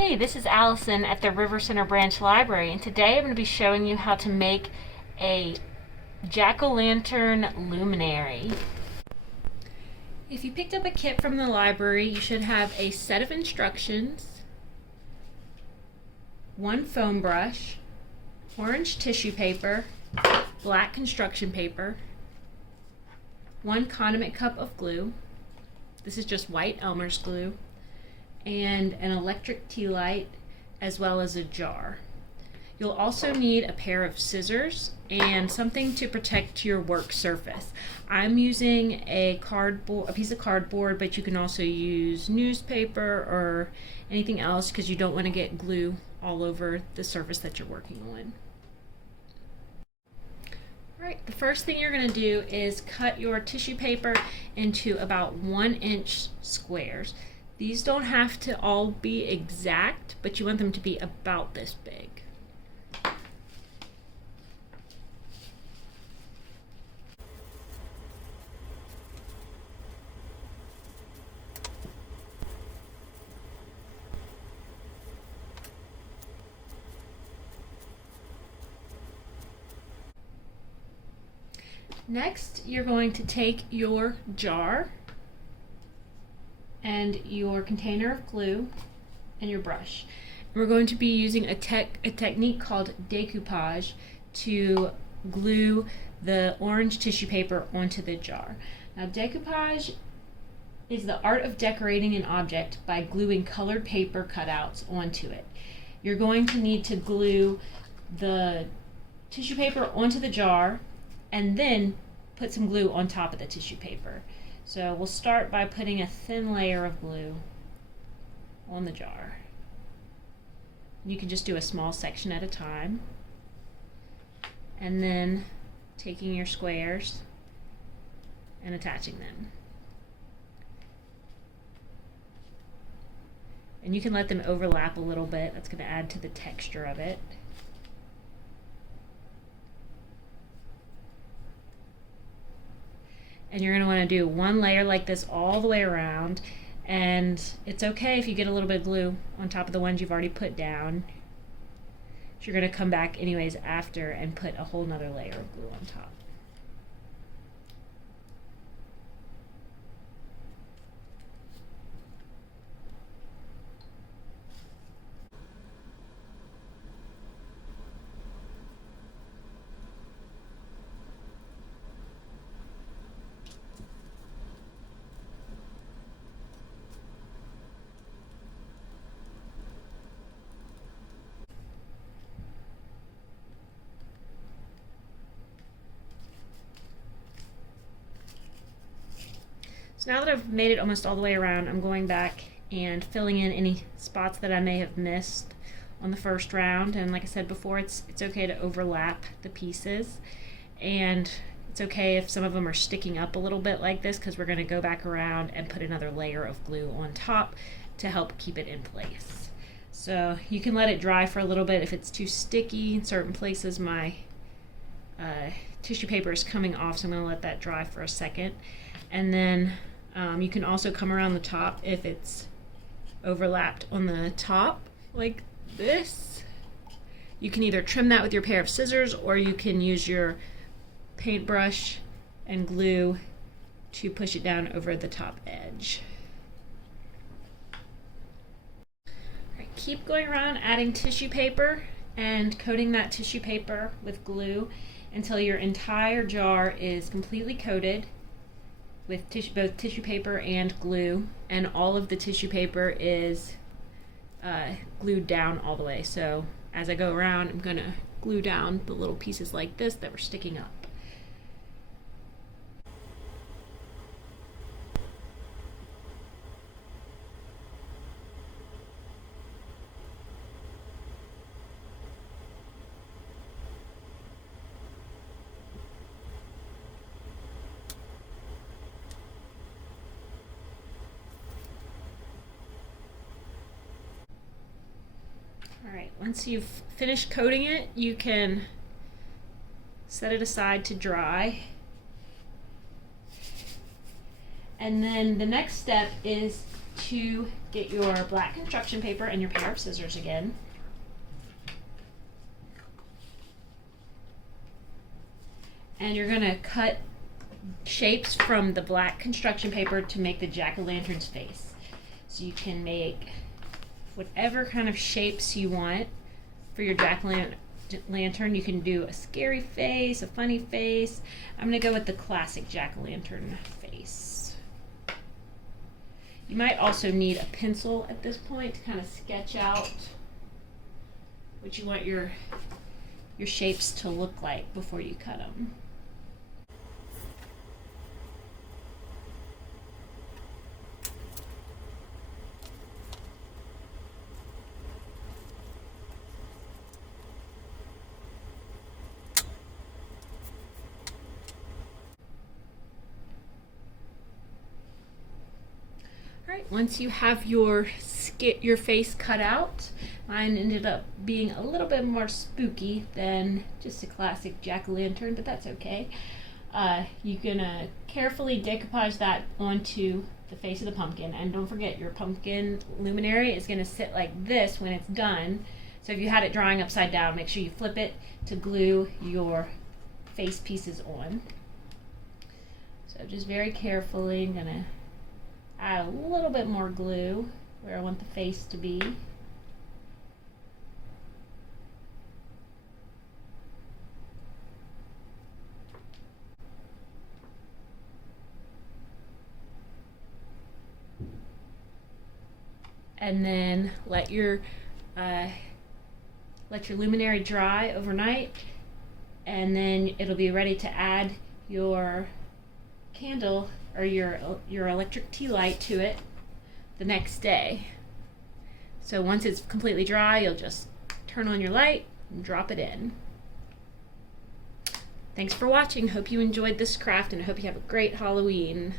Hey, this is Allison at the River Center Branch Library, and today I'm going to be showing you how to make a jack-o'-lantern luminary. If you picked up a kit from the library, you should have a set of instructions, one foam brush, orange tissue paper, black construction paper, one condiment cup of glue. This is just white Elmer's glue, and an electric tea light, as well as a jar. You'll also need a pair of scissors and something to protect your work surface. I'm using a piece of cardboard, but you can also use newspaper or anything else because you don't want to get glue all over the surface that you're working on. Alright, the first thing you're going to do is cut your tissue paper into about 1-inch squares. These don't have to all be exact, but you want them to be about this big. Next, you're going to take your jar and your container of glue and your brush. We're going to be using a technique called decoupage to glue the orange tissue paper onto the jar. Now, decoupage is the art of decorating an object by gluing colored paper cutouts onto it. You're going to need to glue the tissue paper onto the jar and then put some glue on top of the tissue paper. So we'll start by putting a thin layer of glue on the jar. You can just do a small section at a time. And then taking your squares and attaching them. And you can let them overlap a little bit. That's going to add to the texture of it. And you're going to want to do one layer like this all the way around, and it's okay if you get a little bit of glue on top of the ones you've already put down. You're going to come back anyways after and put a whole nother layer of glue on top. So now that I've made it almost all the way around, I'm going back and filling in any spots that I may have missed on the first round. And like I said before, it's okay to overlap the pieces. And it's okay if some of them are sticking up a little bit like this, because we're going to go back around and put another layer of glue on top to help keep it in place. So you can let it dry for a little bit. If it's too sticky in certain places, my tissue paper is coming off, so I'm going to let that dry for a second. And then you can also come around the top if it's overlapped on the top like this. You can either trim that with your pair of scissors, or you can use your paintbrush and glue to push it down over the top edge. All right, keep going around adding tissue paper and coating that tissue paper with glue until your entire jar is completely coated with both tissue paper and glue, and all of the tissue paper is glued down all the way. So as I go around, I'm going to glue down the little pieces like this that were sticking up. Alright, once you've finished coating it, you can set it aside to dry. And then the next step is to get your black construction paper and your pair of scissors again. And you're going to cut shapes from the black construction paper to make the jack-o'-lantern's face. So you can make whatever kind of shapes you want for your jack-o'-lantern. You can do a scary face, a funny face. I'm going to go with the classic jack-o'-lantern face. You might also need a pencil at this point to kind of sketch out what you want your shapes to look like before you cut them. Alright, once you have your face cut out, mine ended up being a little bit more spooky than just a classic jack-o'-lantern, but that's okay. You're gonna carefully decoupage that onto the face of the pumpkin, and don't forget your pumpkin luminary is gonna sit like this when it's done. So if you had it drawing upside down, make sure you flip it to glue your face pieces on. So just very carefully, I'm gonna add a little bit more glue where I want the face to be. And then let your luminary dry overnight, and then it'll be ready to add your candle or your electric tea light to it the next day. So once it's completely dry, you'll just turn on your light and drop it in. Thanks for watching. Hope you enjoyed this craft, and I hope you have a great Halloween.